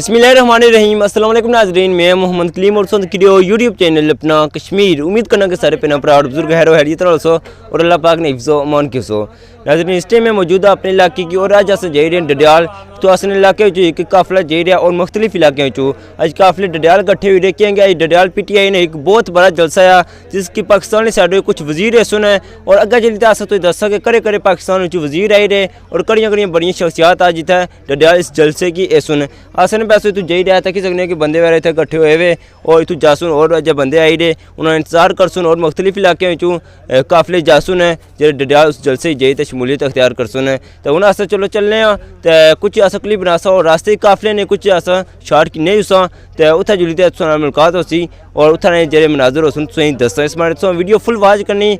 बिस्मिल्लाहिर्रहमानिर्रहीम। अस्सलाम वालेकुम नाज़रीन, मैं मोहम्मद कलीम और क्रियो यूट्यूब चैनल अपना कश्मीर। उम्मीद करना कि सारे पेना प्राउड बुजुर्ग हैरो हैरियत रहो और अल्लाह पाक ने हिफ्ज़ो अमान की सो। नाज़रीन, इस टाइम में मौजूदा अपने इलाके की और आज अस जाई रहे डडियाल तो असने इलाके एक काफिला जाई रहा और मुख्तलिफ इलाकों अज काफिले डडियाल इकट्ठे हुए देखेंगे। अज डडियाल PTI ने एक बहुत बड़ा जलसा है जिसकी पाकिस्तानी साइड कुछ वजीर सुन है और अगर चलते अस तो दसा कि करे करे पाकिस्तान वजीर आई रहे और कड़ियाँ कड़ियाँ बड़िया शख्सियात आज इतना डडियाल इस जलसे की ए सुन असने पैसे तू जाई रहा था कि सकने कि बंदे वगैरह इतने इकट्ठे हुए हुए और इतू जासुन और जब बंदे आई रहे उन्होंने इंतजार कर सुन और मुख्तलिफ इलाकों काफिले जासुन है जो डडियाल उस जलसे जाई तो शमूलियत अख्तियार कर सुन तो हूँ अस चलो चलने तो कुछ अस क्लिप बनासा और रास्ते काफिले ने कुछ अस शार्ट नहीं उसा तो उत्थे जुली तो मुलाकात हो सी और उत्थे जो मनाजर हो सुन तुम दसा इस मारे तो वीडियो फुल वाच करनी।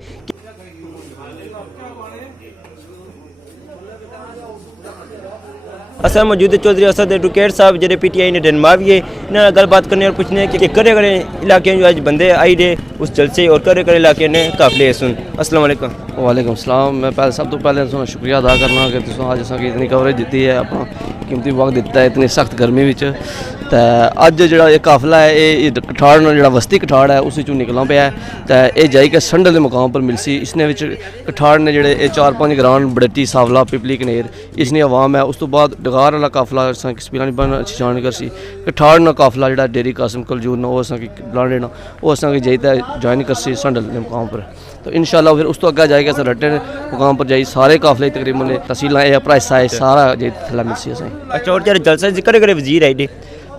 असा मौजूद चौधरी असद एडवोकेट साहब जो PTI ने डनमाविए इन्होंने गलबात करने और पूछने कि करे करे इलाके जो आज बंदे आई रहे उस जलसे और करे करे इलाके ने काफिले सुन। अस्सलाम वालेकुम। वालेकुम सलाम। मैं पहले सब तो पहले तुम शुक्रिया अदा करना कि तुम अज अस इतनी कवरेज दी है, अपना कीमती वक्त दिता है इतनी सख्त गर्मी में। तो अज जो ये काफिला है ये कठाड़ जो वस्ती कठाड़ है उस निकलना पाया तो ये जाई के संडल के मुकाम पर मिलसी। इसने कठाड़ ने जोड़े 4-5 ग्रां बड़ती सावला पिपली कनेर इसने आवाम है। उस तो बाद डगार वाला काफिला किसपीला बन जानकर सी कठाड़ ना काफिला जो डेरी कासम कलजूर ना वो लाने ना वो जाई ज्वाइन कर सी संडल के मुकाम पर। तो इंशाल्लाह फिर उस तो अगर जाएगा अस रट्टे मुकाम पर जाई सारे काफिले तकरीबन तहसील प्राइस है सारा जे थला मिलसी असें। अच्छा, और जरा जलसा करे करे वजीर आई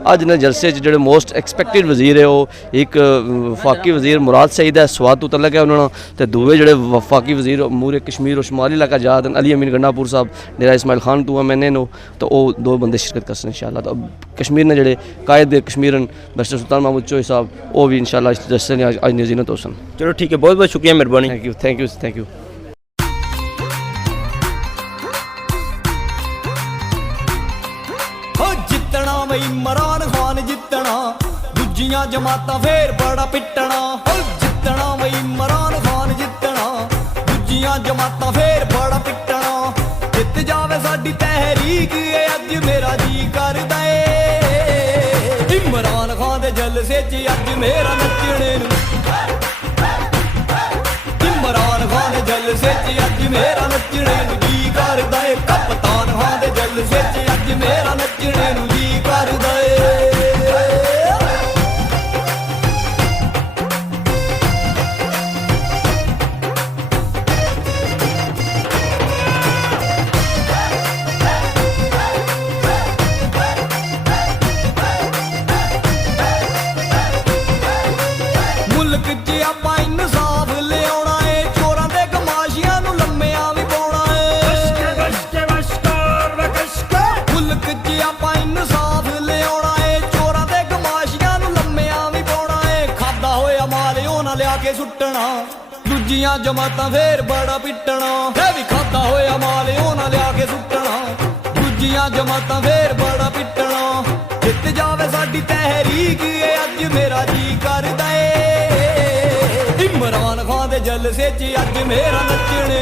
अज ने जलसे जो मोस्ट एक्सपैक्टेड वजीर है वो एक वफाकी वजीर मुराद सईद है स्वाद तो तलक है उन्होंने तो दूसरे जोड़े वफाकी वजीर मूरे कश्मीर और शुमाली इलाका जाद अली अमीन गंडापुर साहब डेरा इस्माइल खान तू मैंने नो तो वो 2 बंदे शिरकत कर इंशाल्लाह। तो कश्मीर ने जोड़े कायद कश्मीर बैरिस्टर सुल्तान महमूद चोई साहब वो भी इंशाल्लाह इस जलसे ने आज नजीनत हो सन। चलो ठीक है, बहुत बहुत शुक्रिया, मेहरबानी। Thank you. इमरान खान जितना दूजियां जमाता फिर बड़ा पिटना जितना वही इमरान खान जितना दूजियां जमाता फिर बड़ा पिटना जित जावे साडी तहरीक अज मेरा जी करदा ए इमरान खान दे जलसे च अज मेरा नचने इमरान खान दे जलसे च अज मेरा नचने जी करदा ए कप्तान खान दे जलसे च अज मेरा नचने जी करदा ए। मुल्क च आपां इंसाफ लियाउणा ए चोरां दे कमाशियां नूं लम्मियां भी पाउणा ए मुल्क च आपां इंसाफ लियाउणा ए चोरां दे कमाशियां नूं लम्मियां भी पाउणा ए खादा होया माल ओना लिया के सुट्टना दूजियां जमातां फिर बड़ा पिटना ए भी खादा होया माल ओना लिया के सुट्टना दूजियां जमातां फिर बड़ा पिटना जित जावे साडी तहरीक अज मेरा जी करदा ए इमरान खान दे जलसे च अज मेरा नचने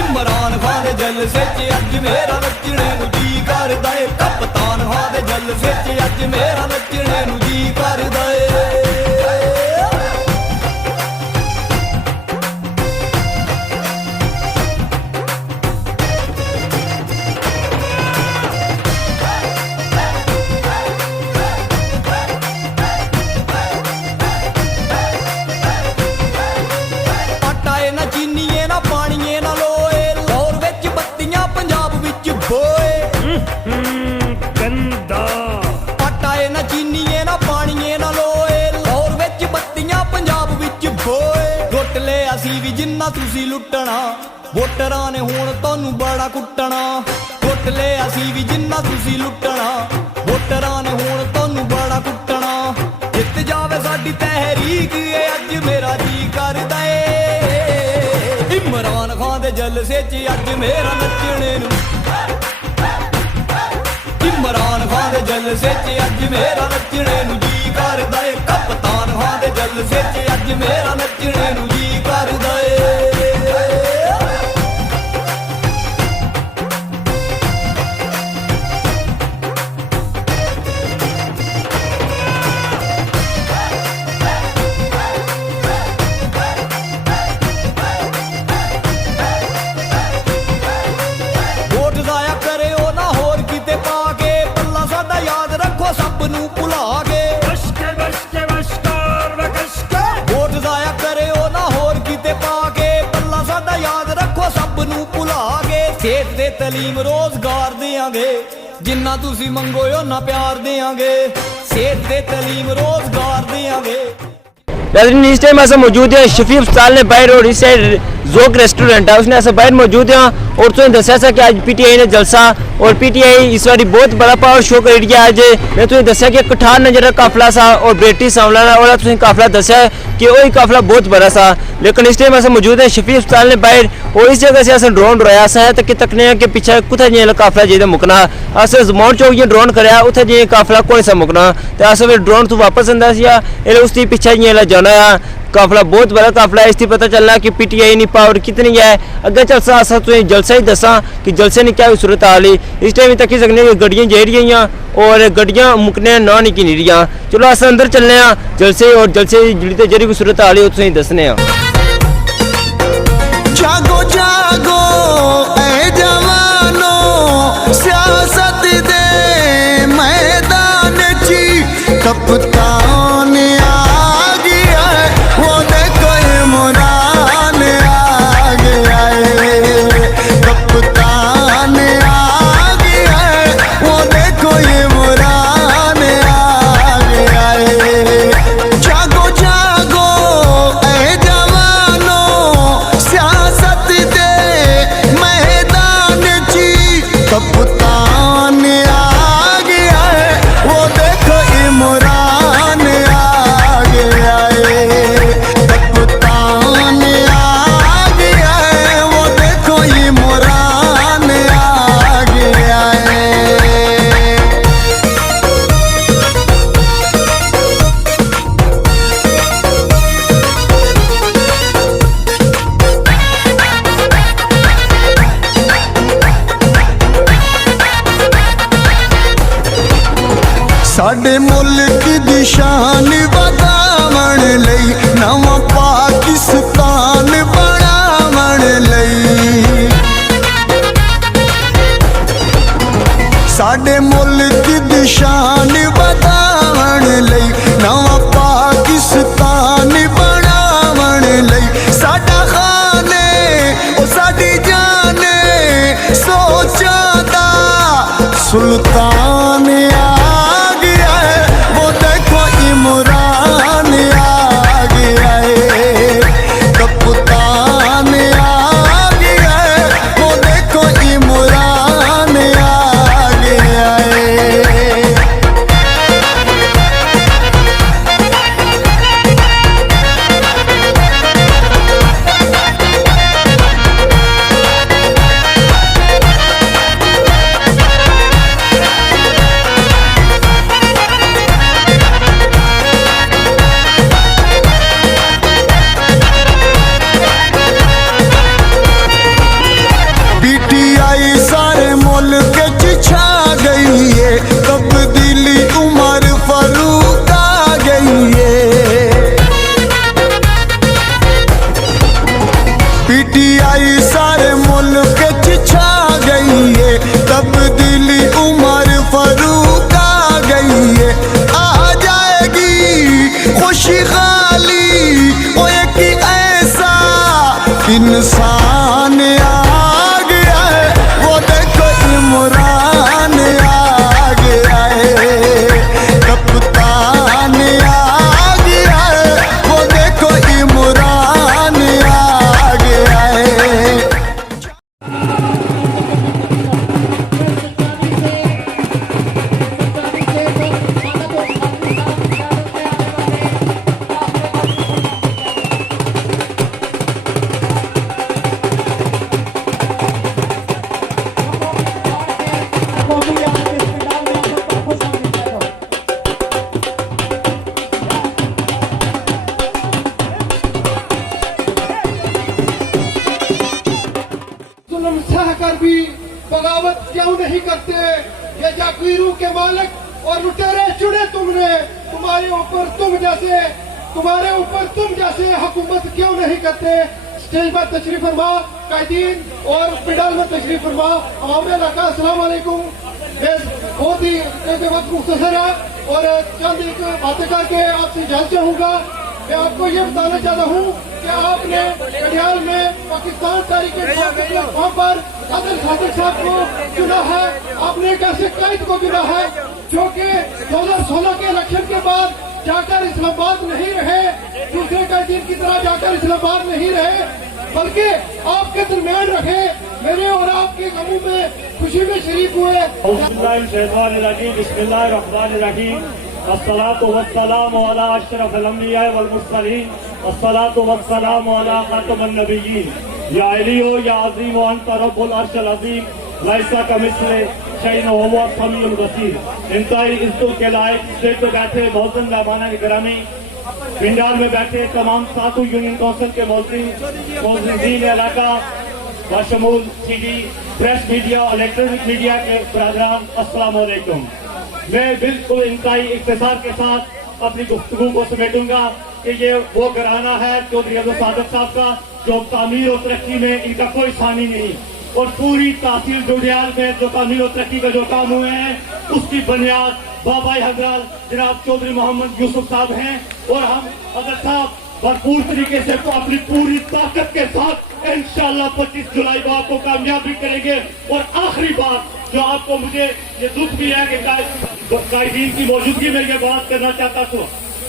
इमरान खान दे जलसे च अज मेरा नचने जी करदा ए कप्तान खान दे जलसे च अज मेरा नचने जी करदा ए। जिन्ना तुसी लुटना वोटरां ने हुण तुहानू बड़ा कुटना लुट ले असी भी जिन्ना तुसी लुटना वोटरां ने हुण तुहानू बड़ा कुटना जित जावे साडी तहरीक अज मेरा जी करदा ए इमरान खान दे जलसे च अज मेरा नचने इमरान खान दे जलसे च अज मेरा नचने जी करदा ए कप्तान खान दे जलसे च अज मेरा नचने जी करदा ए। ਨੂੰ ਭੁਲਾ ਕੇ ਵੋਟ ਜ਼ਾਇਆ ਕਰੇ ਉਹ ਨਾ ਹੋਰ ਕਿਤੇ ਪਾ ਕੇ ਪੱਲਾ ਸਾਡਾ ਯਾਦ ਰੱਖੋ ਸਭ ਨੂੰ ਭੁਲਾ ਕੇ ਸਿਹਤ ਤੇ ਤਾਲੀਮ ਰੋਜ਼ਗਾਰ ਦਿਆਂਗੇ ਜਿੰਨਾ ਤੁਸੀਂ ਮੰਗੋ ਉਹਨਾਂ ਪਿਆਰ ਦਿਆਂਗੇ ਸਿਹਤ ਤੇ ਤਾਲੀਮ ਰੋਜ਼ਗਾਰ ਦਿਆਂਗੇ नाज़रीन इस टाइम ऐसा मौजूद है शफी अस्पताल ने बाहर और इस साइड जोक रेस्टोरेंट है उसने ऐसा बाहर मौजूद है और तो दसा सा कि आज पीटीआई ने जलसा और पीटीआई इस बार बहुत बड़ा पावर शो कर रही है। आज मैं तुम्हें दसा कि कठार नजर काफिला सा और बेटी सामला और तुम्हें काफिला दसा कि वही काफिला बहुत बड़ा सा लेकिन इस टाइम ऐसा मौजूद है शफी अस्पताल ने बाहर और इस जगह से ऐसा ड्रोन उड़ाया सा है तक तकने के पीछे कुछ जी काफिला जी मुकना अस जमान चौक जी ड्रोन कराया उसे जी काफिला कौन सा मुकना तो अस ड्रोन तो वापस आंदा सी उसकी पीछे जी जाना काफिला बहुत बड़ा काफिला है इससे पता चलना कि पीटीआई की पावर कितनी है अगर चलसा अस तुम्हें जलसा ही दसा कि जलसे ने क्या सूरत हाल इस टाइम तक सकने गड्डियां जा रही और गड्डियां मुकने ना निकी नहीं रही चलो अस अंदर चलने जलसे और जलसे जी जरी कोई सूरत हाल है दसने जागो जागो ऐ जवानो सियासत दे मैदान ची कप्तान आ गया वो देखो इमरान आ गया कप्तान आ गया वो देखो इमरान आ गया जागो जागो ऐ जवानो सियासत दे मैदान ची कप्तान आ गया वो देखो इमरान आ गया कप्तान आ गया वो देखो इमरान आ गया साडे मुल्क दी शान वधावण लई नवां पाकिस्तान बनावण लई साडे मुल्क दी शान वधावण लई नवां पाकिस्तान बनावण लई साडा खाने ओ साडी जाने सोचां दा सुल्तान आ गया है वो देखो इमरान आ गया है कप्तान आ गया है वो देखो इमरान आ गया है पीटीआई सारे मुल्क च छा गई है तब्दीली उमर फारूक आ गई है पीटीआई सारे मुल्क च छा गई है तब्दीली उमर फारूक आ गई है आ जाएगी खुशी खाली वो एक ऐसा इंसान आ गया है वो देखो इमरान आ गया है कप्तान आ गया है वो देखो इमरान आ गया है जुल्म सहकर भी बगावत क्यों नहीं करते ये जागीरों के मालिक और लुटेरे चुने तुमने तुम्हारे ऊपर तुम जैसे हुकूमत क्यों नहीं करते स्टेज पर तशरीफ फरमा कायदीन और पिडाल में तशरीफ फरमा अवाम इलाका अस्सलाम वालेकुम बहुत ही वक्त मुख्तसर है और चंद एक बातें करके आपसे जान चाहूंगा। मैं आपको ये बताना चाहता हूँ कि आपने कटिहार में पाकिस्तान तहरीक प्लेटफॉर्म पर आदिल सादिक साहब को चुना है। आपने एक ऐसे कायद को चुना है जो कि 2016 के इलेक्शन के बाद जाकर इस्लामाबाद नहीं रहे, दूसरे कायदीन की तरह जाकर इस्लामाबाद नहीं रहे, बल्कि आपके दरमियान रहे, मेरे और आपके गमों में खुशी में शरीक हुए। अस्सलातु वस्सलामु अला अशरफिल अंबिया वल मुरसलीन अस्सलातु वस्सलामु अला खातमिन नबिय्यीन या अलियो या अज़ीम अंत रब्बुल अर्शिल अज़ीम लैसा कमिस्ले शैइन व हुवा समीउल बसीर। इंतहाई इज्जत के लायक स्टेज पे बैठे मोहतरम मेहमान गिरामी, पिंडाल में बैठे तमाम सातों यूनियन काउंसिल के मोअज़्ज़िज़ीन इलाका बशमूल सीडी प्रेस मीडिया इलेक्ट्रॉनिक मीडिया के बरादरान, अस्सलामु अलैकुम। मैं बिल्कुल इंतहाई इख्तिसार के साथ अपनी गुफ्तगू को समेटूंगा कि ये वो घराना है चौधरी अब्दुल सादिक साहब का जो तामीर और तरक्की में इनका कोई सानी नहीं, और पूरी तहसील जुडियाल में जो तामीर और तरक्की का जो काम हुए हैं उसकी बुनियाद बाबाई हजरात जनाब चौधरी मोहम्मद यूसुफ साहब हैं। और हम अगर साहब भरपूर तरीके से अपनी पूरी ताकत के साथ इंशाअल्लाह 25 जुलाई को आपको कामयाबी करेंगे। और आखिरी बात जो आपको मुझे ये दुख भी है कि कायदीन की मौजूदगी में ये बात करना चाहता हूँ,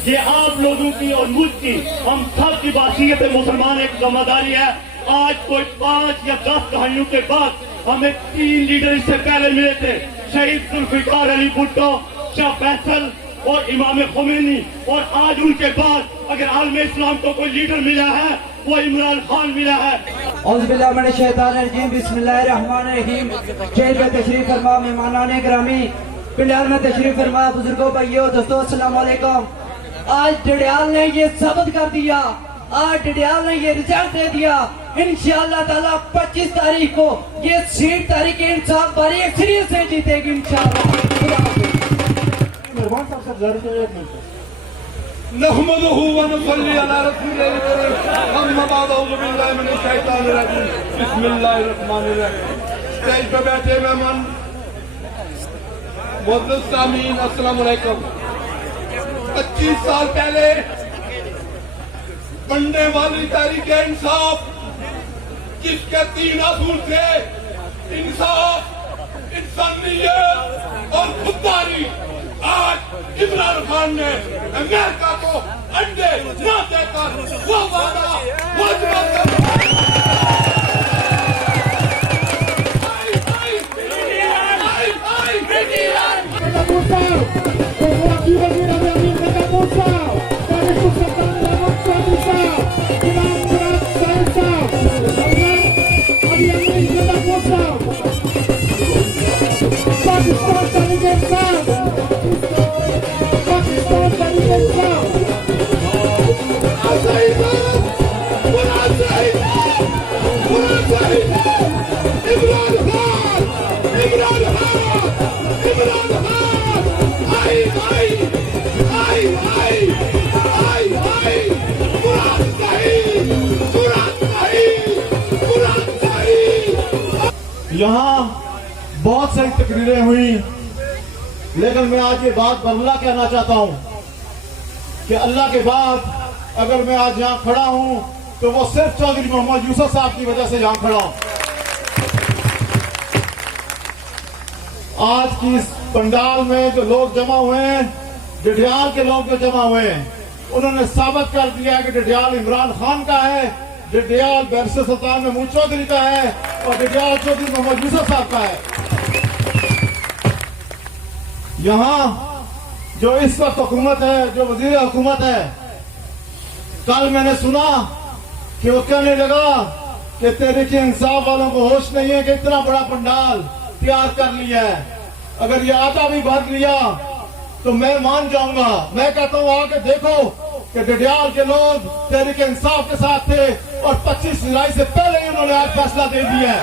ये आप लोगों की और मुल्क की हम सब की बासियत मुसलमान एक जिम्मेदारी है। आज कोई 5 या 10 दहाइयों के बाद हमें 3 लीडर इससे पहले मिले थे, शहीद जुल्फिकार अली भुट्टो, शाह फैसल और इमाम खुमैनी, और आज उनके बाद अगर आलम इस्लाम को कोई लीडर मिला है वो इमरान खान मिला है। औज़ुबिल्लाहि मिनश शैतानिर रजीम, बिस्मिल्लाहिर्रहमानिर्रहीम। स्टेज पे तशरीफ फरमा मेहमानाने गिरामी, पिंडाल में तशरीफ फरमा बुजुर्गों, भाइयों, दोस्तों, अस्सलाम वालेकुम। आज डडियाल ने ये साबित कर दिया, आज डडियाल ने ये रिजल्ट दे दिया, इंशाअल्लाह ताला 25 तारीख को ये सीट तहरीक इंसाफ बड़ी अक्सरियत से जीतेगी इंशाअल्लाह। नहमदुहु व नुसल्ली अला रसूलिल करीम, अम्मा बाद, औज़ु बिल्लाहि मिनश शैतानिर रजीम, बिस्मिल्लाहिर रहमानिर रहीम। स्टेज पे बैठे मेहमान, मुअज़्ज़िज़ सामीन, अस्सलाम वालेकुम। 25 साल पहले बनने वाली तहरीक इंसाफ जिसके 3 असूल थे, इंसाफ, इंसानियत और खुददारी, आज इमरान खान ने अमेरिका को अंडे न देकर वो वादा यहाँ बहुत सारी तकरीरें हुई, लेकिन मैं आज ये बात बरमला कहना चाहता हूँ कि अल्लाह के बाद अगर मैं आज यहाँ खड़ा हूँ तो वो सिर्फ चौधरी मोहम्मद यूसुफ साहब की वजह से यहाँ खड़ा हूँ। आज की इस पंडाल में जो लोग जमा हुए हैं, डडियाल के लोग जो जमा हुए हैं, उन्होंने साबित कर दिया कि डडियाल इमरान खान का है, डडियाल बैरिस्टर सुल्तान महमूद चौधरी का है और डडियाल चौधरी मोहम्मद यूसुफ साहब का है। यहाँ जो इस वक्त हुकूमत है, जो वजीर हुकूमत है, कल मैंने सुना कि वो कहने लगा कि तहरीक इंसाफ वालों को होश नहीं है कि इतना बड़ा पंडाल तैयार कर लिया है, अगर ये आटा भी भर लिया तो मैं मान जाऊंगा। मैं कहता हूँ आके देखो कि डडियाल के लोग तहरीक इंसाफ के साथ थे और 25 जुलाई से पहले ही उन्होंने आज फैसला दे दिया है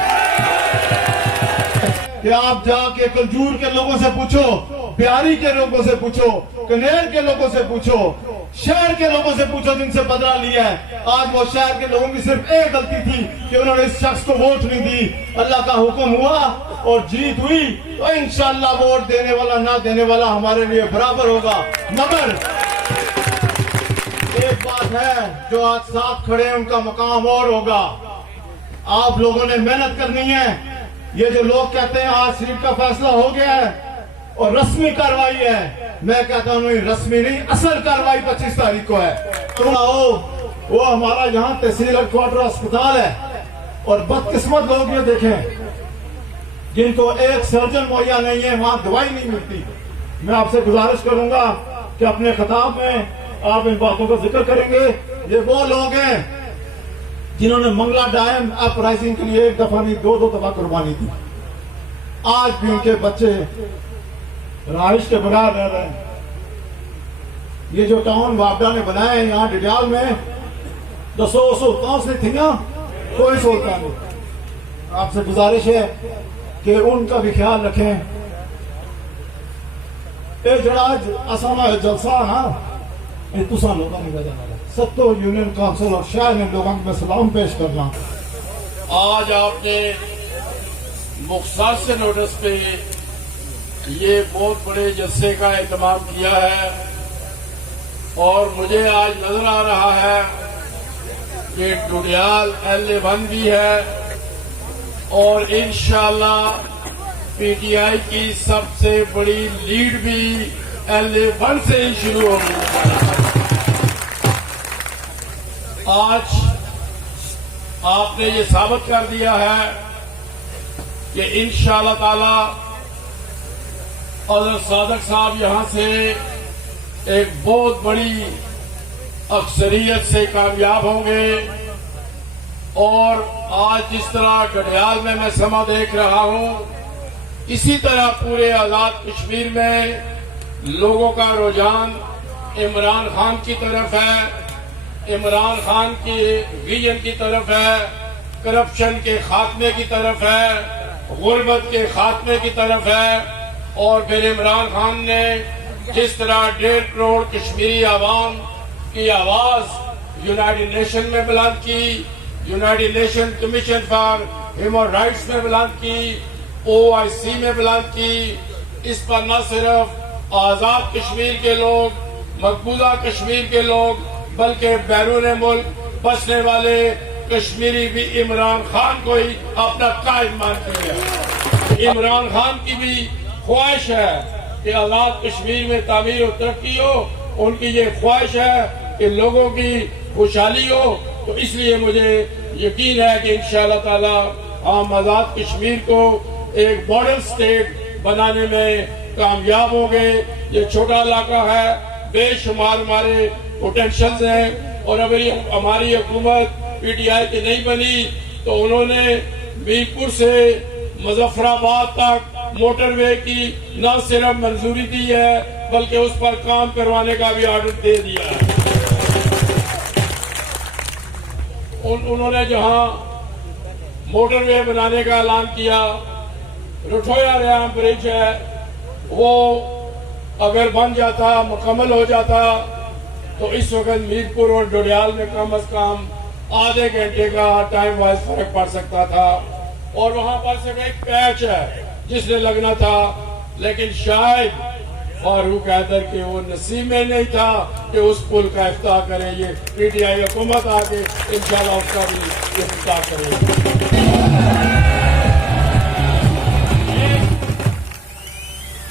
कि आप जाके कलजूर के लोगों से पूछो, बिहारी के लोगों से पूछो, कनेर के लोगों से पूछो, शहर के लोगों से पूछो जिनसे बदला लिया है। आज वो शहर के लोगों की सिर्फ एक गलती थी कि उन्होंने इस शख्स को वोट नहीं दी। अल्लाह का हुक्म हुआ और जीत हुई तो इंशाअल्लाह वोट देने वाला ना देने वाला हमारे लिए बराबर होगा। मगर एक बात है, जो आज साथ खड़े हैं उनका मकाम और होगा। आप लोगों ने मेहनत करनी है। ये जो लोग कहते हैं आज सीट का फैसला हो गया है और रस्मी कार्रवाई है, मैं कहता हूँ रस्मी नहीं, असल कार्रवाई 25 तारीख को है। तो वो हमारा यहाँ तहसील हेडक्वार्टर अस्पताल है और बदकिस्मत लोग ये देखें जिनको एक सर्जन मुहैया नहीं है, वहाँ दवाई नहीं मिलती। मैं आपसे गुजारिश करूंगा कि अपने खिताब में आप इन बातों का जिक्र करेंगे। ये वो लोग हैं जिन्होंने मंगला डैम अपराइजिंग के लिए एक दफा नहीं 2-2 दफा कुर्बानी दी। आज भी उनके बच्चे रहाइश के बगैर रह रहे हैं। ये जो टाउन वापडा ने बनाया है यहाँ डिडियाल में, 200 सहूलतां से थी, कोई सहूलतां नहीं। आपसे गुजारिश है कि उनका भी ख्याल रखें। ये जड़ा असाना जलसा ना ये तुसा लोगों ने वजह सत्तो यूनियन काउंसिल और शहर में लोगों को मैं सलाम पेश करना। आज आपने मुख्तार से नोटिस पे ये बहुत बड़े जलसे का एहतमाम किया है और मुझे आज नजर आ रहा है कि डुडियाल LA1 भी है और इंशाअल्लाह PTI की सबसे बड़ी लीड भी LA1 से ही शुरू होगी। आज आपने ये साबित कर दिया है कि इंशाअल्लाह ताला और सादक साहब यहां से एक बहुत बड़ी अक्सरियत से कामयाब होंगे। और आज जिस तरह गढ़याल में मैं समा देख रहा हूं, इसी तरह पूरे आजाद कश्मीर में लोगों का रुझान इमरान खान की तरफ है, इमरान खान की विजन की तरफ है, करप्शन के खात्मे की तरफ है, गुर्बत के खात्मे की तरफ है। और फिर इमरान खान ने जिस तरह 1.5 करोड़ कश्मीरी आवाम की आवाज यूनाइटेड नेशन में बुलंद की, United nation commission for human rights में बुलंद की, OIC में बुलंद की, इस पर न सिर्फ आजाद कश्मीर के लोग, मकबूजा कश्मीर के लोग, बल्कि बैरून मुल्क बसने वाले कश्मीरी भी इमरान खान को ही अपना कायद मानते हैं। इमरान खान की भी ख्वाहिश है कि आजाद कश्मीर में तामीर और तरक्की हो, उनकी ये ख्वाहिश है कि लोगों की खुशहाली हो। तो इसलिए मुझे यकीन है कि इंशाअल्लाह ताला हम आजाद कश्मीर को एक मॉडल स्टेट बनाने में कामयाब होंगे। ये छोटा इलाका है, बेशुमार हमारे पोटेंशियल्स हैं और अगर हमारी हुकूमत PTI की नहीं बनी तो उन्होंने मीरपुर से मुजफ्फराबाद तक मोटरवे की न सिर्फ मंजूरी दी है बल्कि उस पर काम करवाने का भी ऑर्डर दे दिया है। उन्होंने जहां मोटरवे बनाने का ऐलान किया, रुठोया रेम ब्रिज है, वो अगर बन जाता, मुकम्मल हो जाता तो इस वक्त मीरपुर और डोडियाल में कम से कम आधे घंटे का टाइम वाइज फर्क पड़ सकता था। और वहां पर सिर्फ एक पैच है जिसने लगना था, लेकिन शायद फारूक हैदर के वो नसीब में नहीं था कि उस पुल का इफ्ताह करें। ये PTI हुकूमत आके इंशाल्लाह उसका भी इफ्ताह करेगी।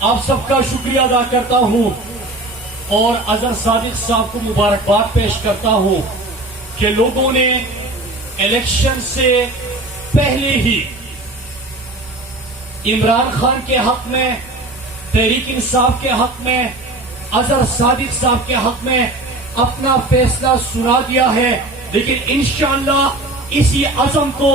आप सबका शुक्रिया अदा करता हूं और अजहर सादिक साहब को मुबारकबाद पेश करता हूं कि लोगों ने इलेक्शन से पहले ही इमरान खान के हक में, तहरीक इंसाफ के हक में, अजहर सादिक साहब के हक में अपना फैसला सुना दिया है। लेकिन इंशाअल्लाह इसी अज़म को,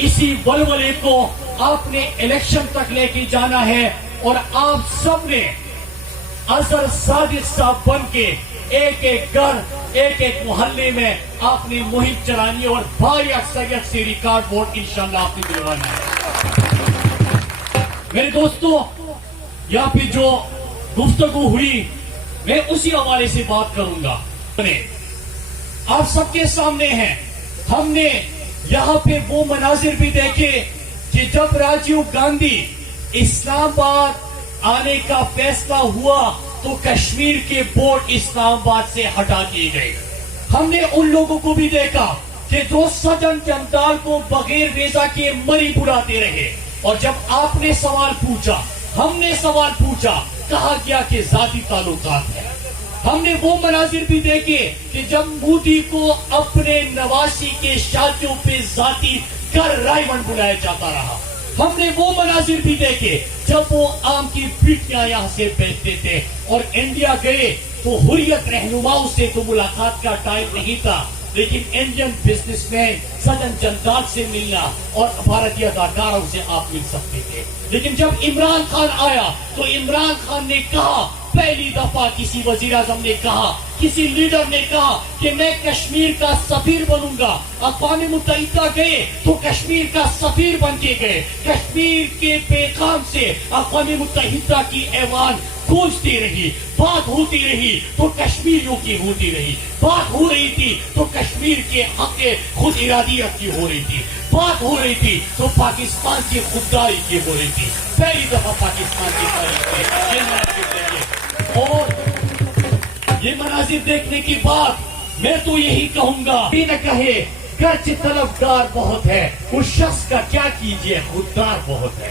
इसी वलवले को आपने इलेक्शन तक लेके जाना है और आप सब ने अजहर सादिक साहब बन के एक एक घर, एक एक मोहल्ले में आपने मुहिम चलानी और भारी अक्सरियत से रिकॉर्ड वोट इंशाअल्लाह आपने दिलवाना है। मेरे दोस्तों, यहाँ पे जो गुफ्तगू हुई मैं उसी हवाले से बात करूंगा। आप सबके सामने हैं। हमने यहाँ पे वो मनाजिर भी देखे कि जब राजीव गांधी इस्लामाबाद आने का फैसला हुआ तो कश्मीर के बोर्ड इस्लामाबाद से हटा दिए गए। हमने उन लोगों को भी देखा कि जो सदन जनताल को बगैर वीजा के मरी बुलाते रहे, और जब आपने सवाल पूछा, हमने सवाल पूछा, कहा गया कि जाती ताल्लुकात है। हमने वो मनाजिर भी देखे कि जब मोदी को अपने नवासी के शादियों पे जाती कर रायमंड बुलाया जाता रहा। हमने वो मनाजिर भी देखे जब वो आम की पीटियां यहाँ से बेचते थे, और इंडिया गए तो हुर्रियत रहनुमाओं से तो मुलाकात का टाइम नहीं था, लेकिन इंडियन बिजनेसमैन सदन जनताल से मिलना और भारतीय अदाकारों से आप मिल सकते थे। लेकिन जब इमरान खान आया तो इमरान खान ने कहा, पहली दफा किसी वजीर आजम ने कहा, किसी लीडर ने कहा कि मैं कश्मीर का सफीर बनूंगा। अक़वाम मुत्तहिदा गए तो कश्मीर का सफीर बन के गए। कश्मीर के पैगाम से अक़वाम मुत्तहिदा की ऐवान गूंजती रही, बात होती रही तो कश्मीरियों की होती रही, बात हो रही थी तो कश्मीर के हक खुद इरादियत की हो रही थी, बात हो रही थी तो पाकिस्तान की खुददारी की हो रही थी। पहली दफा पाकिस्तान की तारीख में और ये मनाजिर देखने के बाद मैं तो यही कहूंगा, भी न कहे गर्ज तलबगार बहुत है, उस शख्स का क्या कीजिए खुददार बहुत है।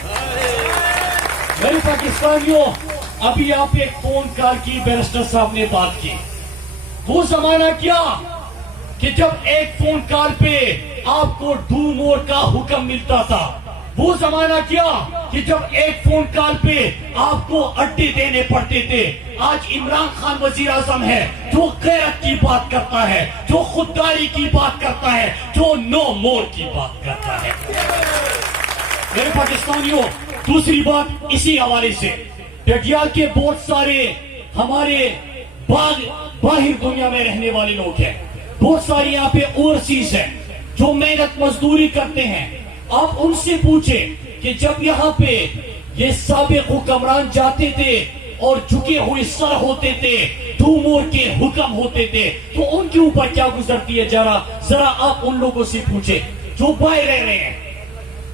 मेरे पाकिस्तानियों, अभी आप एक फोन कॉल की, बैरिस्टर साहब ने बात की। वो जमाना क्या कि जब एक फोन कॉल पे आपको डू मोर का हुक्म मिलता था। वो जमाना क्या कि जब एक फोन कॉल पे आपको अड्डे देने पड़ते थे। आज इमरान खान वजीर आजम है जो गैरत की बात करता है, जो खुददारी की बात करता है, जो नो मोर की बात करता है। मेरे पाकिस्तानियों, दूसरी बात इसी हवाले से, डडियाल के बहुत सारे हमारे बाहर दुनिया में रहने वाले लोग हैं, बहुत सारे यहाँ पे ओवरसीज हैं जो मेहनत मजदूरी करते हैं। आप उनसे पूछे कि जब यहाँ पे ये साबिक हुक्मरान जाते थे और झुके हुए सर होते थे, डूमोर के हुक्म होते थे, तो उनके ऊपर क्या गुजरती है, जरा आप उन लोगों से पूछे जो बाहर रह रहे हैं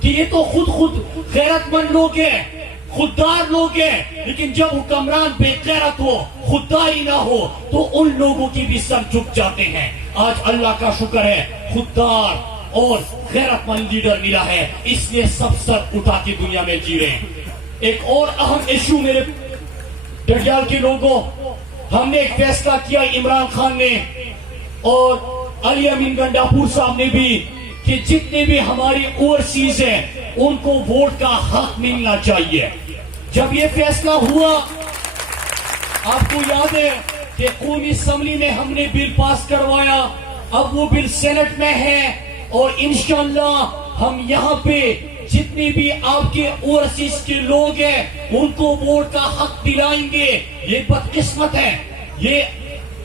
कि ये तो खुद गैरतमंद लोग हैं, खुददार लोग हैं, लेकिन जब हुक्मरान बेगैरत हो, खुददारी ना हो, तो उन लोगों की भी सर झुक जाते हैं। आज अल्लाह का शुक्र है, खुददार और गैरतमंद लीडर मिला है, इसलिए सब सर उठा के दुनिया में जी रहे हैं। एक और अहम इशू मेरे डडियाल के लोगों, हमने एक फैसला किया, इमरान खान ने और अली अमीन गंडापुर साहब ने भी, कि जितने भी हमारे ओवरसीज हैं उनको वोट का हक मिलना चाहिए। जब ये फैसला हुआ, आपको याद है कि कौमी असेंबली में हमने बिल पास करवाया, अब वो बिल सेनेट में है, और इंशाअल्लाह हम यहाँ पे जितने भी आपके ओवरसीज के लोग हैं उनको वोट का हक दिलाएंगे। ये बदकिस्मत है, ये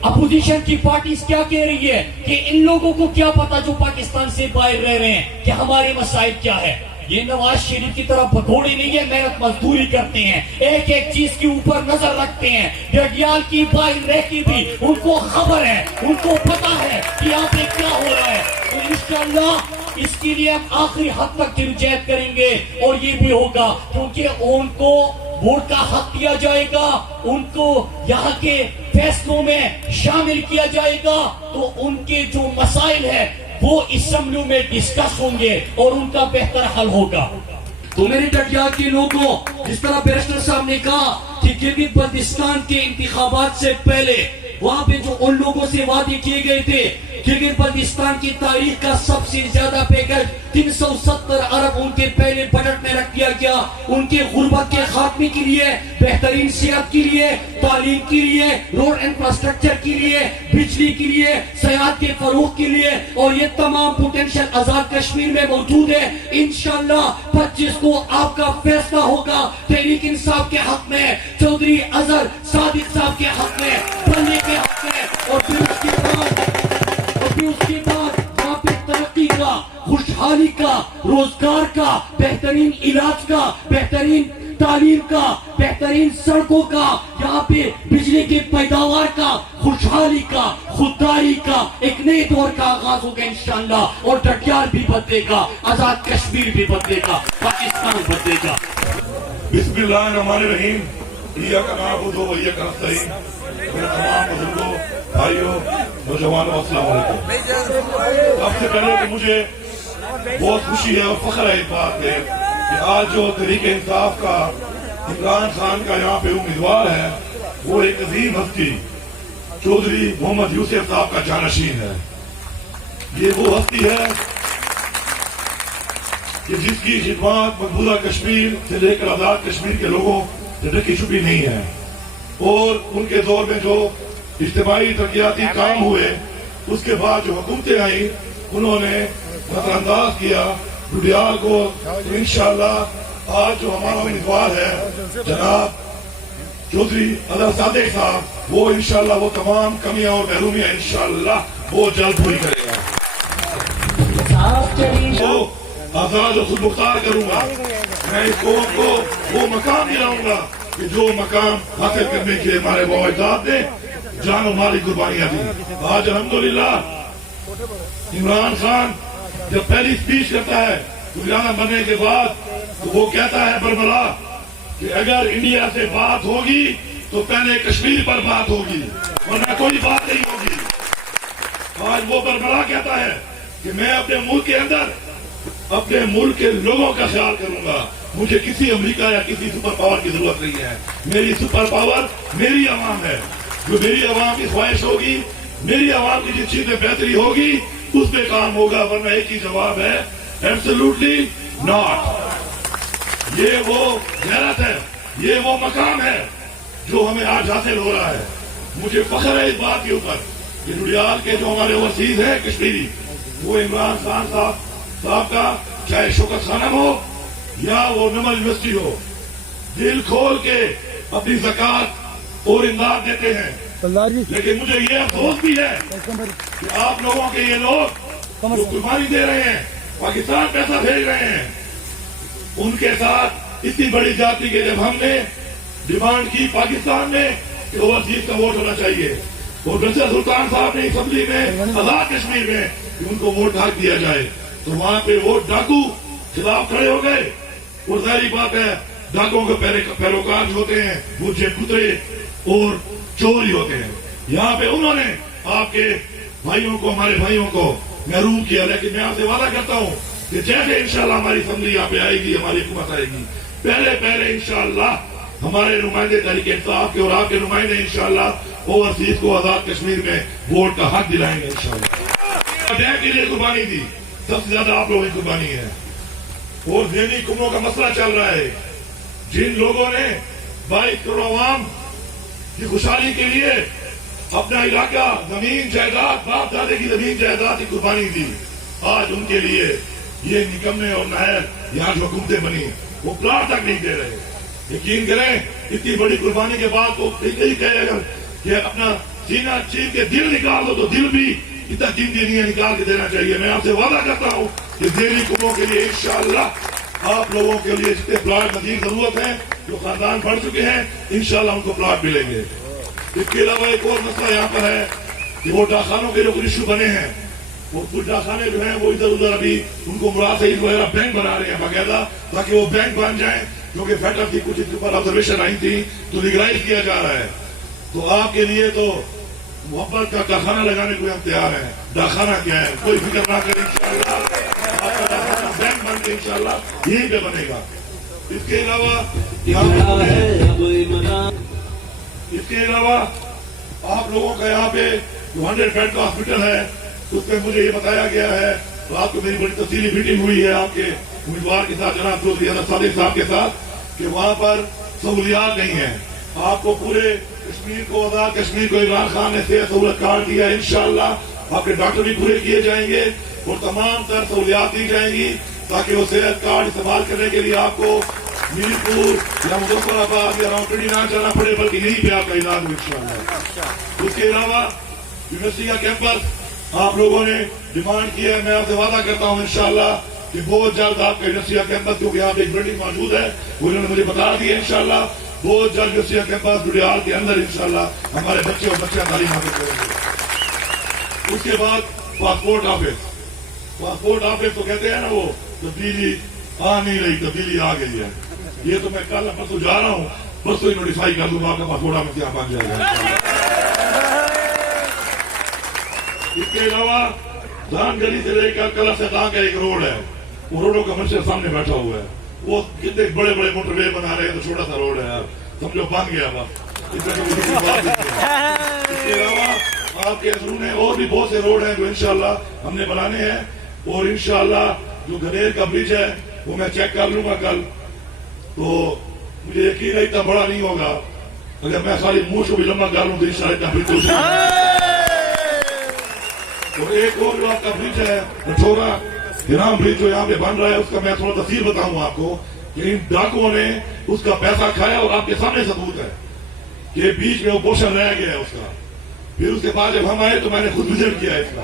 अपोजिशन की पार्टी क्या कह रही है कि इन लोगों को क्या पता जो पाकिस्तान से बाहर रह रहे हैं कि हमारे मसाइल क्या है। ये नवाज शरीफ की तरह भगोड़े नहीं है, मेहनत मजदूरी करते हैं, एक एक चीज के ऊपर नजर रखते हैं। डडियाल की बाहर रह के भी उनको खबर है, उनको पता है कि यहाँ पे क्या हो रहा है। तो इंशाअल्लाह इसके लिए हम आखिरी हद तक जद्दोजहद करेंगे, और ये भी होगा क्योंकि उनको वोट का हक दिया जाएगा, उनको यहाँ के फैसलों में शामिल किया जाएगा, तो उनके जो मसाइल है वो असेंबली में डिस्कस होंगे और उनका बेहतर हल होगा। तो मेरे डडियाल के लोगों, जिस तरह बैरिस्टर साहब ने कहा कि गिलगित बल्तिस्तान के इंतखाबात से पहले वहाँ पे जो उन लोगों से वादे किए गए थे, गिलगित बल्तिस्तान की तारीख का सबसे ज्यादा पैकेज 370 अरब उनके पहले बजट में रख दिया गया, उनके गुर्बत के खात्मे के लिए, बेहतरीन सेहत के लिए, तालीम के लिए, रोड इंफ्रास्ट्रक्चर के लिए, बिजली के लिए, सयाहत के फरोग के लिए, और ये तमाम पोटेंशियल आजाद कश्मीर में मौजूद है। इंशाअल्लाह 25 को आपका फैसला होगा तहरीक इंसाफ के हक में, चौधरी अजहर सादिक साहब के हक में, बनने के हक में, और फिर उसके बाद वहाँ पे तरक्की का, खुशहाली का, रोजगार का, बेहतरीन इलाज का, बेहतरीन تعلیم کا, بہترین سڑکوں کا, یہاں پہ بجلی کی پیداوار کا, خوشحالی کا, خودداری کا ایک نئے دور کا آغاز ہوگا انشاءاللہ. اور ڈڈیال بھی بدلے گا, آزاد کشمیر بھی بدلے گا, پاکستان بدلے گا. بسم اللہ الرحمن الرحیم. ایاک نعبد و ایاک نستعین. میرے تمام بزرگوں, بھائیوں, نوجوانوں, السلام علیکم. سب سے پہلے کہ مجھے بہت خوشی ہے اور فخر ہے اس بات پہ کہ آج جو تحریک انصاف کا عمران خان کا یہاں پہ امیدوار ہے وہ ایک عظیم ہستی چودھری محمد یوسف صاحب کا جانشین ہے. یہ وہ ہستی ہے کہ جس کی خدمات مقبوضہ کشمیر سے لے کر آزاد کشمیر کے لوگوں سے ڈھکی چھپی نہیں ہے, اور ان کے دور میں جو اجتماعی ترقیاتی کام ہوئے اس کے بعد جو حکومتیں آئیں انہوں نے نظر انداز کیا ڈڈیال کو. انشاءاللہ آج جو ہمارا امیدوار ہے جناب چودھری اظہر صادق صاحب, وہ انشاءاللہ وہ تمام کمیاں اور محرومیاں انشاءاللہ وہ جلد پوری کرے گا. وہ آزاد و خود مختار کروں گا. میں اس قوم کو وہ مقام دلاؤں گا کہ جو مقام حاصل کرنے کے ہمارے بابا اجداد نے جان و مال کی قربانیاں دی. آج الحمدللہ عمران خان جب پہلی سپیچ کرتا ہے گجرانہ بننے کے بعد تو وہ کہتا ہے برملا کہ اگر انڈیا سے بات ہوگی تو پہلے کشمیر پر بات ہوگی ورنہ کوئی بات نہیں ہوگی. آج وہ برملا کہتا ہے کہ میں اپنے ملک کے اندر اپنے ملک کے لوگوں کا خیال کروں گا, مجھے کسی امریکہ یا کسی سپر پاور کی ضرورت نہیں ہے. میری سپر پاور میری عوام ہے. جو میری عوام کی خواہش ہوگی, میری عوام کی جس چیز میں بہتری ہوگی اس پہ کام ہوگا, ورنہ ایک ہی جواب ہے ایبسولوٹلی ناٹ. یہ وہ غیرت ہے, یہ وہ مقام ہے جو ہمیں آج حاصل ہو رہا ہے. مجھے فخر ہے اس بات کے اوپر کہ ڈڈیال کے جو ہمارے اوورسیز ہیں کشمیری, وہ عمران خان صاحب کا چاہے شوکت خانم ہو یا وہ نمل یونیورسٹی ہو, دل کھول کے اپنی زکوٰۃ اور امداد دیتے ہیں. لیکن مجھے یہ افسوس بھی ہے کہ آپ لوگوں کے یہ لوگ جو قربانی دے رہے ہیں, پاکستان پیسہ بھیج رہے ہیں, ان کے ساتھ اتنی بڑی جاتی کے جب ہم نے ڈیمانڈ کی پاکستان میں کہ اوورسیز کا ووٹ ہونا چاہیے, اور نصیر سلطان صاحب نے اسمبلی میں آزاد کشمیر میں کہ ان کو ووٹ ڈھاک دیا جائے, تو وہاں پہ ووٹ ڈاکو خلاف کھڑے ہو گئے. اور ظاہری بات ہے ڈاکوں کے پیروکار جو ہوتے ہیں وہ کترے اور چور ہی ہوتے ہیں. یہاں پہ انہوں نے آپ کے بھائیوں کو, ہمارے بھائیوں کو محروم کیا. لیکن میں آپ سے وعدہ کرتا ہوں کہ جیسے انشاءاللہ ہماری اسمبلی یہاں پہ آئے گی, ہماری حکومت آئے گی, پہلے انشاءاللہ ہمارے نمائندے تحریک انصاف کے اور آپ کے نمائندے انشاءاللہ اوورسیز کو آزاد کشمیر میں ووٹ کا حق دلائیں گے انشاءاللہ. ڈیم کے لیے قربانی دی, سب سے زیادہ آپ لوگوں کی قربانی ہے. اور ذہنی کمروں کا مسئلہ چل رہا ہے. جن لوگوں نے 22 کروڑ عوام کی خوشحالی کے لیے اپنا علاقہ, زمین جائیداد, باپ دادے کی زمین جائیداد کی قربانی دی, آج ان کے لیے یہ نکمے اور نہر یہاں جو حکومتیں بنی وہ پلاٹ تک نہیں دے رہے. یقین کریں اتنی بڑی قربانی کے بعد تو یہی کہے اگر کہ اپنا سینہ چین کے دل نکال دو تو دل بھی اتنا قیمتی نہیں ہے, نکال کے دینا چاہیے. میں آپ سے وعدہ کرتا ہوں کہ ذہنی کمروں کے لیے انشاءاللہ آپ لوگوں کے لیے جتنے پلاٹ مزید ضرورت ہے, جو خاندان بڑھ چکے ہیں, انشاءاللہ ان کو پلاٹ ملیں گے. اس کے علاوہ ایک اور مسئلہ یہاں پر ہے کہ وہ ڈاکخانوں کے جو ایشو بنے ہیں, وہ کچھ ڈاکخانے جو ہیں وہ ادھر ادھر ابھی ان کو مراسیل وغیرہ بینک بنا رہے ہیں باقاعدہ, تاکہ وہ بینک بن جائیں, کیونکہ فیڈرل کی کچھ اس کے اوپر آبزرویشن آئی تھی تو لیگلائز کیا جا رہا ہے. تو آپ کے لیے تو محبت کا ڈاکخانہ لگانے کو ہم تیار ہیں. ڈاکخانہ کیا ہے, کوئی فکر نہ کریں, انشاءاللہ آپ کا ڈاکخانہ بینک بن کے انشاءاللہ یہیں پہ بنے گا. اس کے علاوہ آپ لوگوں کا یہاں پہ جو 100 بیڈ کا ہاسپٹل ہے اس میں مجھے یہ بتایا گیا ہے, تو آپ کو میری بڑی تفصیلی میٹنگ ہوئی ہے آپ کے امیدوار کے ساتھ جناب چودھری اظہر صادق صاحب کے ساتھ, کہ وہاں پر سہولیات نہیں ہیں. آپ کو پورے کشمیر کو, آزاد کشمیر کو عمران خان نے صحت سہولت کارڈ دیا, انشاءاللہ آپ کے ڈاکٹر بھی پورے کیے جائیں گے اور تمام تر سہولیات دی جائیں گی, تاکہ وہ صحت کارڈ استعمال کرنے کے لیے آپ کو میری پور یا مظفر آباد یا راؤنڈ نہ جانا پڑے, بلکہ یہیں پہ آپ کا علاج ہو انشاءاللہ. اس کے علاوہ یونیورسٹی کا کیمپس آپ لوگوں نے ڈیمانڈ کیا ہے, میں آپ سے وعدہ کرتا ہوں انشاءاللہ कि बहुत जल्द आपके यूनिवर्सिटी कैंपस, क्योंकि यहाँ पे एक बिल्डिंग मौजूद है, उन्होंने मुझे बता दिया इंशाल्लाह बहुत जल्द यूनिवर्सिटी कैंपस जुड़ियाल के अंदर इंशाल्लाह हमारे बच्चे और बच्चियां तालीम हासिल करेंगे। उसके बाद पासपोर्ट ऑफिस तो कहते हैं ना, वो तब्दीली आ नहीं रही, तब्दीली आ गई है। ये तो मैं कल परसों जा रहा हूँ, परसों ही नोटिफाई कर दूंगा, आपका पासपोर्ट ऑफिस यहाँ बन जाएगा। इसके अलावा धान गली से लेकर कला से का एक रोड है, वो रोडों का मंशर सामने बैठा हुआ है, वो कितने बड़े बड़े मोटरवे बना रहे हैं, तो छोटा सा रोड है यार, समझो बन गया बस। इसके अलावा आपके अंदर में और भी बहुत से रोड हैं जो इंशाल्लाह हमने बनाने हैं, और इंशाल्लाह जो गनेर का ब्रिज है वो मैं चेक कर लूंगा कल, तो मुझे यकीन है इतना बड़ा नहीं होगा, अगर मैं सारी मुंह को भी लंबा कर लूं तो इंशाल्लाह इतना ब्रिज हो जाएगा। और एक और जो आपका ब्रिज है मठोरा हिराम ब्रिज जो यहाँ पे बन रहा है, उसका मैं थोड़ा तफसील बताऊं आपको कि इन डाकुओं ने उसका पैसा खाया, और आपके सामने सबूत है कि बीच में वो पोर्शन रह गया है उसका। फिर उसके बाद जब हम आए तो मैंने खुद विजिट किया इसका,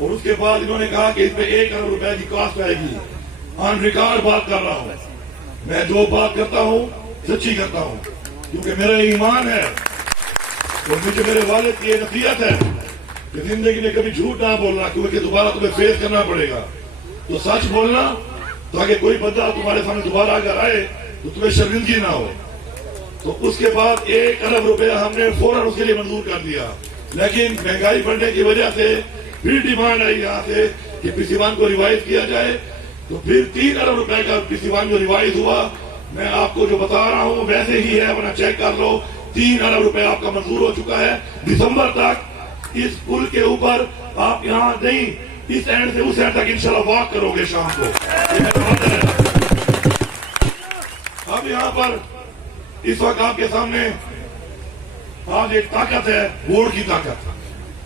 और उसके बाद इन्होंने कहा कि इसमें 1 करोड़ रुपए की कॉस्ट आएगी। ऑन रिकॉर्ड बात कर रहा हूँ मैं, जो बात करता हूँ सच्ची करता हूँ, क्योंकि मेरा ईमान है और मुझे मेरे वालिद की नसीहत है कि जिंदगी में कभी झूठ ना बोलना, क्योंकि दोबारा तुम्हें फेस करना पड़ेगा। तो सच बोलना ताकि कोई बंदा तुम्हारे सामने दोबारा अगर आए तो तुम्हें शर्मिंदगी ना हो। तो उसके बाद 1 अरब रुपया हमने फौरन उसके लिए मंजूर कर दिया, लेकिन महंगाई बढ़ने की वजह से फिर डिमांड आई यहाँ से कि पीसी1 को रिवाइज किया जाए, तो फिर 3 अरब रुपए का पीसी1 जो रिवाइज हुआ, मैं आपको जो बता रहा हूँ वैसे ही है, वरना चेक कर लो, 3 अरब रुपए आपका मंजूर हो चुका है। दिसंबर तक इस पुल के ऊपर आप यहाँ नहीं, इस एंड से उस एंड तक इंशाल्लाह वॉक करोगे शाम को। अब यहाँ पर इस वक्त आपके सामने आज एक ताकत है, वोट की ताकत,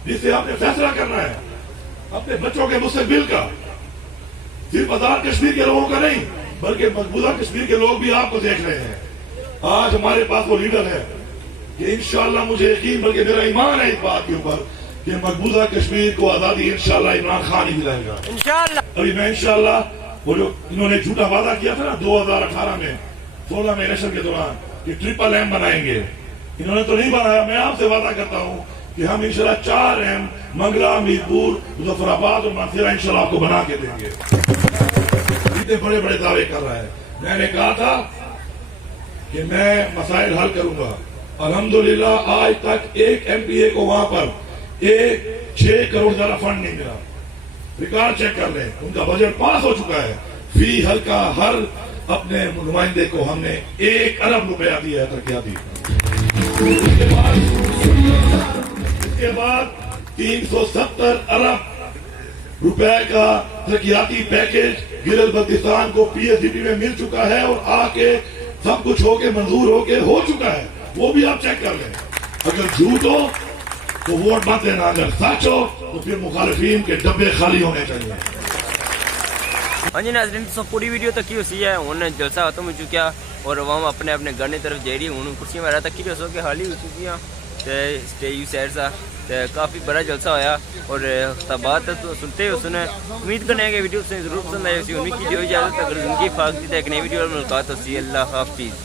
जिससे आपने फैसला करना है अपने बच्चों के मुस्तकबिल का, सिर्फ आजाद कश्मीर के लोगों का नहीं बल्कि मकबूजा कश्मीर के लोग भी आपको देख रहे हैं। आज हमारे पास वो लीडर है कि इंशाल्लाह मुझे यकीन बल्कि मेरा ईमान है इस बात के ऊपर कि मकबूजा कश्मीर को आजादी इंशाल्लाह इमरान खान ही दिलाएगा इंशाल्लाह। अभी मैं इंशाल्लाह वो जो इन्होंने झूठा वादा किया था ना 2018 में 16 में इलेक्शन के दौरान कि ट्रिपल M बनाएंगे, इन्होंने तो नहीं बनाया। मैं आपसे वादा करता हूँ कि हम इंशाल्लाह 4M मंगला, मीरपुर, मुजफ्फराबाद और मानसेरा इंशाल्लाह आपको बना के देंगे। इतने बड़े बड़े दावे कर रहा है। मैंने कहा था कि मैं मसाइल हल करूंगा, अल्हम्दुलिल्लाह आज तक एक MPA को वहां पर 6 करोड़ ज्यादा फंड नहीं मिला। रिकॉर्ड चेक कर लें, उनका बजट पास हो चुका है। फी हल्का हर अपने नुमाइंदे को हमने 1 अरब रुपया दिया है तरक्याती। इसके बाद 370 अरब रुपए का तरक्याती पैकेज गिलगित बल्तिस्तान को PSDP में मिल चुका है, और आके सब कुछ होके मंजूर होके हो चुका है। वो भी आप चेक कर लें। अगर झूठ हो तो वोट मत देना, अगर सच हो तो फिर मुखालिफिन के डब्बे खाली होने चाहिए। हाँ जी नाज़रीन, तो पूरी वीडियो तक की उसी है, उन्होंने जलसा खत्म हो चुका और अवाम अपने अपने घर की तरफ जा रही है। हूँ कुर्सियाँ वगैरह तक की जो कि हाली हो चुकी स्टेज साइड सा काफ़ी बड़ा जलसा होया, और बात तो सुनते ही उसने उम्मीद करने की वीडियो से जरूर पसंद आई। उम्मीद की जो इजाज़त, अगर उनकी फाक दी तो एक नई वीडियो में मुलाकात होती है। अल्लाह हाफिज़।